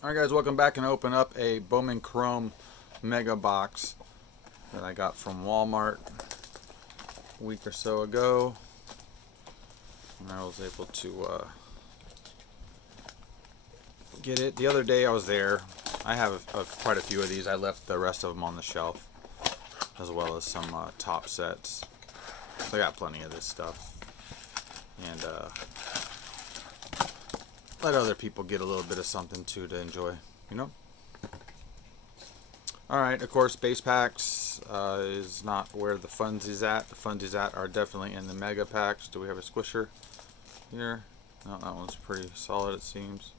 Alright guys, welcome back, and open up a Bowman Chrome Mega Box that I got from Walmart a week or so ago. And I was able to get it. The other day I was there. I have quite a few of these. I left the rest of them on the shelf, as well as some top sets. So I got plenty of this stuff. And let other people get a little bit of something too to enjoy, you know? Alright, of course, base packs is not where the funds is at. The funds is at are definitely in the mega packs. Do we have a squisher here? No, that one's pretty solid, it seems.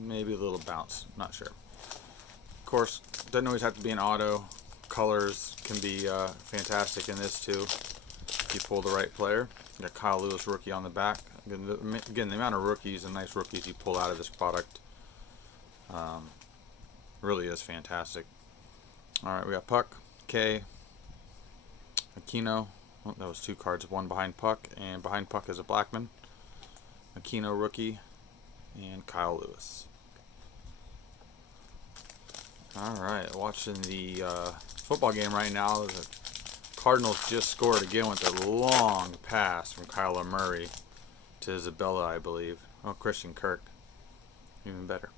Maybe a little bounce, not sure. Of course, doesn't always have to be an auto. Colors can be fantastic in this too, if you pull the right player. You got Kyle Lewis rookie on the back. Again, the amount of rookies and nice rookies you pull out of this product really is fantastic. Alright, we got Puck, K, Aquino. Oh, that was two cards, one behind Puck, and behind Puck is a Blackman. Aquino rookie, and Kyle Lewis. Alright, watching the football game right now. The Cardinals just scored again with a long pass from Kyler Murray to Isabella, I believe. Oh, Christian Kirk. Even better.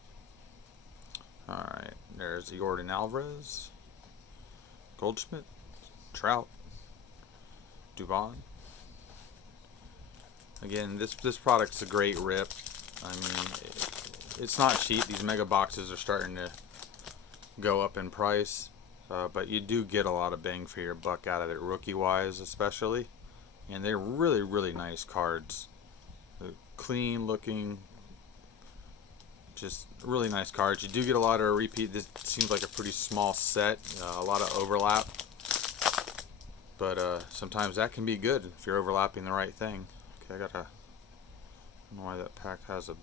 Alright, there's Jordan Alvarez, Goldschmidt, Trout, Dubon. Again, this product's a great rip. I mean, it's not cheap. These mega boxes are starting to go up in price, but you do get a lot of bang for your buck out of it, rookie-wise especially. And they're really, really nice cards. They're clean looking. Just really nice cards. You do get a lot of repeat. This seems like a pretty small set, a lot of overlap, but sometimes that can be good if you're overlapping the right thing. Okay, I don't know why that pack has a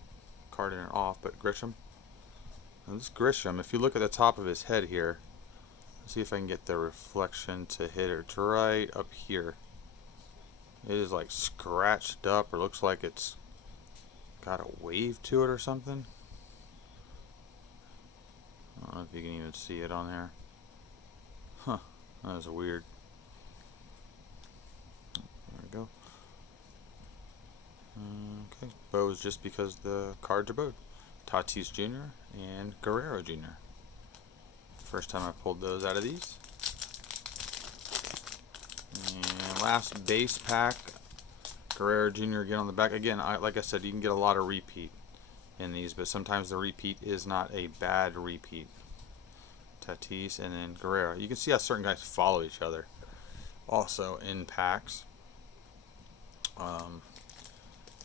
card in it off, but Grisham. Now this Grisham, if you look at the top of his head here, let's see if I can get the reflection to hit it. It's right up here. It is like scratched up, or looks like it's got a wave to it or something. I don't know if you can even see it on there. Huh, that is weird. There we go. Okay, bows just because the cards are bowed. Tatis Jr. and Guerrero Jr. First time I pulled those out of these. And last base pack, Guerrero Jr. again on the back. Again, like I said, you can get a lot of repeat in these, but sometimes the repeat is not a bad repeat. Tatis and then Guerrero. You can see how certain guys follow each other also in packs.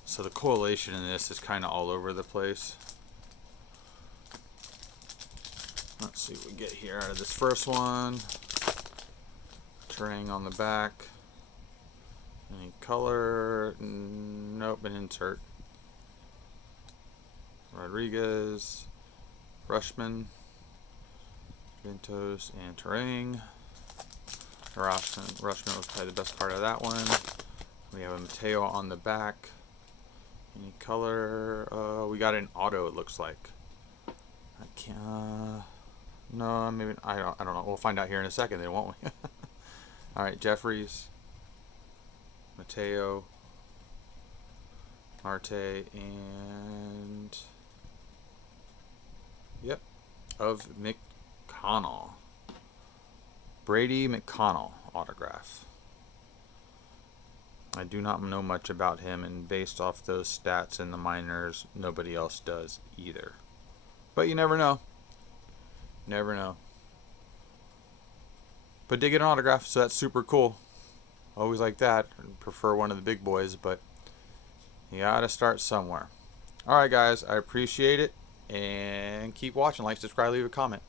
So the correlation in this is kind of all over the place. Let's see what we get here out of this first one. Terang on the back. Any color? Nope, an insert. Rodriguez, Rushman, Ventos, and Terang. Rushman was probably the best part of that one. We have a Mateo on the back. Any color? We got an auto, it looks like. I can't. No, maybe I don't know. We'll find out here in a second, then, won't we? All right, Jeffries, Mateo, Marte, and yep, of McConnell. Brady McConnell autograph. I do not know much about him, and based off those stats in the minors, nobody else does either. But you never know. Never know. But did get an autograph, so that's super cool. Always like that. Prefer one of the big boys, but you gotta start somewhere. Alright guys, I appreciate it, and keep watching. Like, subscribe, leave a comment.